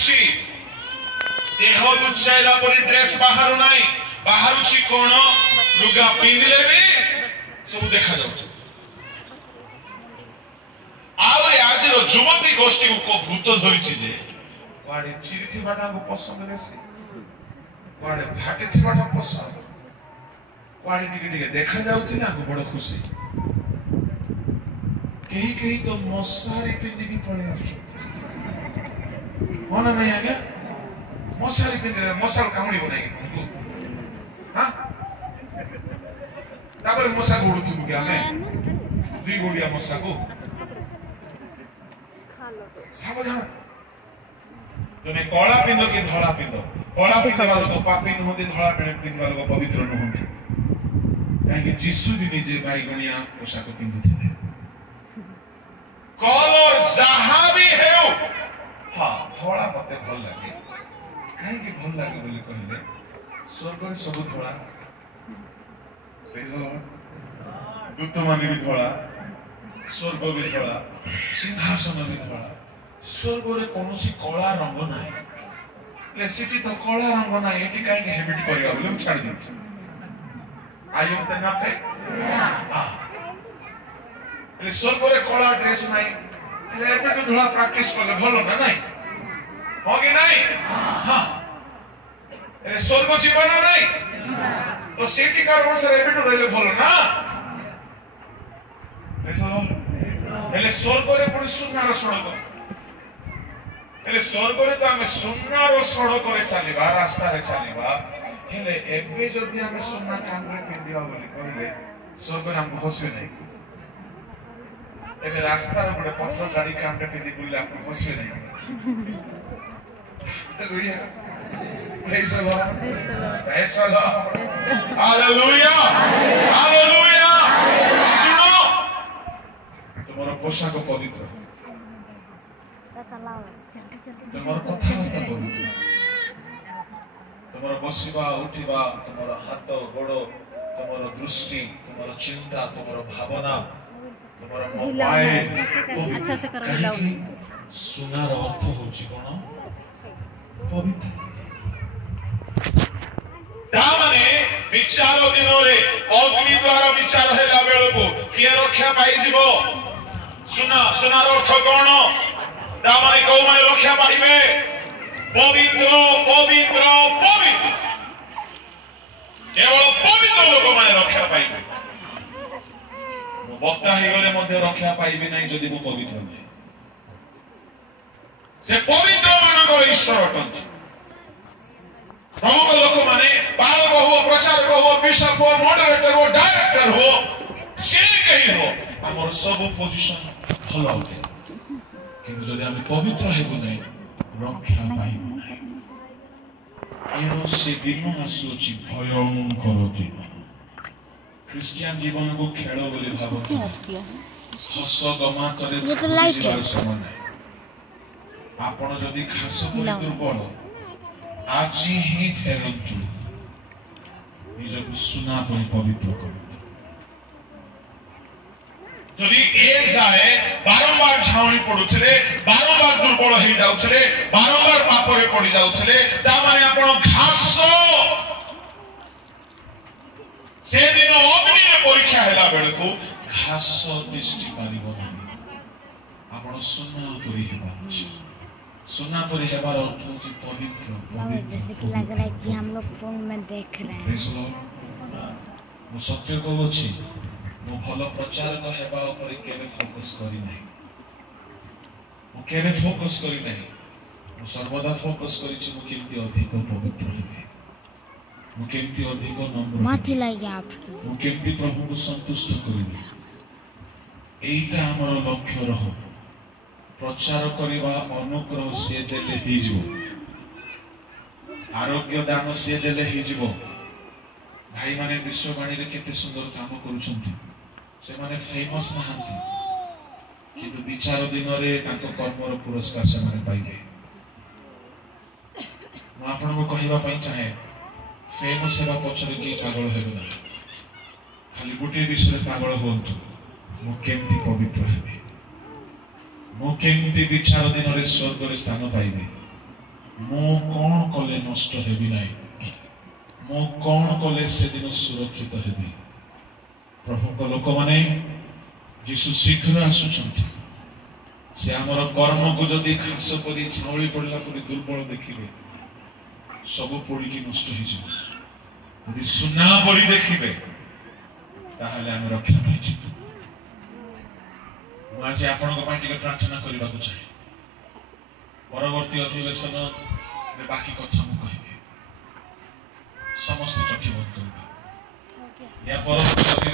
छी देह लुचाइला परी ड्रेस बाहर नाही बाहर छी कोन लुगा पिंदिले भी सब देखा जाउछ आउरे आज रो युवती गोष्ठी को भूत धरिछि जे वाडे चिरिथि बाटा को पसंद रेसी वाडे फाटे थि बाटा पसंद वाडे टिके देखा जाउछि ना को बड़ खुशी कहीं तो मशारी पिंदी भी पड़े होना नहीं आगे मशारी पिंदी मशाल कामुड़ी बनाएगी हाँ तापर मशा गोड़ू थी क्या मैं दुई गोड़िया मशा को सावधान तुम्हें कला पिंदो कि धड़ा पिंदो कला पिंदे वालों को पापी न होते धड़ा पिंदे वालों को पवित्र न होते कहीं कि जिसु भी निजे भाई गणिया पोशाक पिंदे थे कलर जहाँ भी है हाँ थोड़ा मते भल लगे कहीं कि भल लगे बोले कहले स्वर्ग रे सब थोड़ा प्रेज द लॉर्ड दूत माने भी थोड़ा स्वर्ग भी थोड़ा सिंहासन भी थोड़ा स्वर्ग रे कोनोसी कला रंग नाही ले सिटी तो कला रंग नाही एटी काहे के हेबिट करबा बोले छाड़ दी आयम त ना पे हां ले स्वर्ग रे कला ड्रेस नाही ले एबे तो थोड़ा प्रैक्टिस करले भलो ना नाही हो कि नहीं हां ले स्वर्ग जीवन नाही तो सिटी का रोड से एबे तो रहले भलो ना ऐसा ले स्वर्ग रे पुरी सुनार सड़क हेले स्वर्ग रे तो हम सुनार सड़क रे चलीबा रास्ता रे चलीबा हेले एबे जदी हम सुना कान रे पिंदिबा बोली कहले स्वर्ग रे हम हसबे नहीं एबे रास्ता रे गोटे पत्थर गाड़ी कान रे पिंदी बोली आप हसबे नहीं hallelujah praise the Lord praise the Lord hallelujah hallelujah सुनो तुम्हारा पोशाक पवित्र तुम्हारा कथाबार्ता पवित्र तुम्हारा बसिबा उठिबा तुम्हारा हाथ गोड़ तुम्हारा दृष्टि तुम्हारा चिंता तुम्हारा भावना तुम्हारा मोबाइल अच्छा से करो सुनार अर्थ होची कोन पवित्र तामने विचार दिन रे अग्नि द्वारा विचार हेला बेल को किए रक्षा पाई जीवो सुना सुनार अर्थ कोन तामने को माने रक्षा पाइबे पवित्र पवित्र पवित्र केवल पवित्र लोक माने रक्षा पाइबे वक्ता हे गले मध्ये रक्षा पाइबे नै जदि मु पवित्र नै से पवित्र मानकर ईश्वर अटंत प्रमुख लोक माने पालक हो प्रचारक हो बिशप हो मॉडरेटर हो डायरेक्टर हो जे कहीं हो हमर सब पोजीशन भल होते किंतु जदि हम पवित्र हेबु नै रक्षा पाइबु नै एनो से दिन आसुची भयंकर दिन क्रिश्चियन जीवन को खेल बोली भाबत हस गमातरे बुझिबार समय नै आपण जदि खास परि दुर्बल आज ही फेरंतु निजको सुना परि पवित्र करंतु जदि ए जाए बारंबार झावणी पडुछले बारंबार दुर्बल हे जाउछले बारंबार पापरे पड़ी जाउछले ता माने आपण घास से दिन अग्नि रे परीक्षा हैला बेले को घास दृष्टि पारिबो नहीं आपण सुना परि हेबा सुना परि हेबार अर्थ होची पवित्र पवित्र जैसे कि लग रहा है कि हम लोग फोन में देख रहे हैं मु सत्य कहूची मु भलो प्रचार को हेबा ऊपर केबे फोकस करी नहीं मु केबे फोकस करी नहीं मु सर्वदा फोकस करी छि मु केमती अधिक पवित्र हेबे मु केमती अधिक नम्र माथि लागि आप मु केमती प्रभु को संतुष्ट करिबे एइटा हमर लक्ष्य रहो प्रचार करिबा अनुग्रह से देले हिजबो आरोग्य दान से देले हिजबो भाई माने विश्ववाणी रे केते सुंदर काम करूछंती से माने फेमस नहंती किंतु विचार दिन रे ताको कर्मर पुरस्कार से माने पाइबे मु आपन को कहिबा पई चाहे फेमस सेवा पछरे के पागल हेबे ना खाली गुटे विषय पागल होंतु मु केमती पवित्र हेबे मु केमती विचार दिन रे स्वर्ग रे स्थान पाइबे मु कौन कले नष्ट हेबी नहीं, मु कौन कले से दिन सुरक्षित हेबी। प्रभु को लोक माने यीशु शीघ्र आसुचंती। से हमर कर्म को जदि खास करी छाउली पड़ला परी दुर्बल देखिबे सब पोड़ी की नष्ट हो जिवो। यदि सुना परी देखिबे ताहले हम रक्षा पाइ जिवो। मु आज आपन को पाइ प्रार्थना करबा को चाहे। परवर्ती अधिवेशन में बाकी कथा मु कहिबे। समस्त चक्षु बंद करबे। या परवर्ती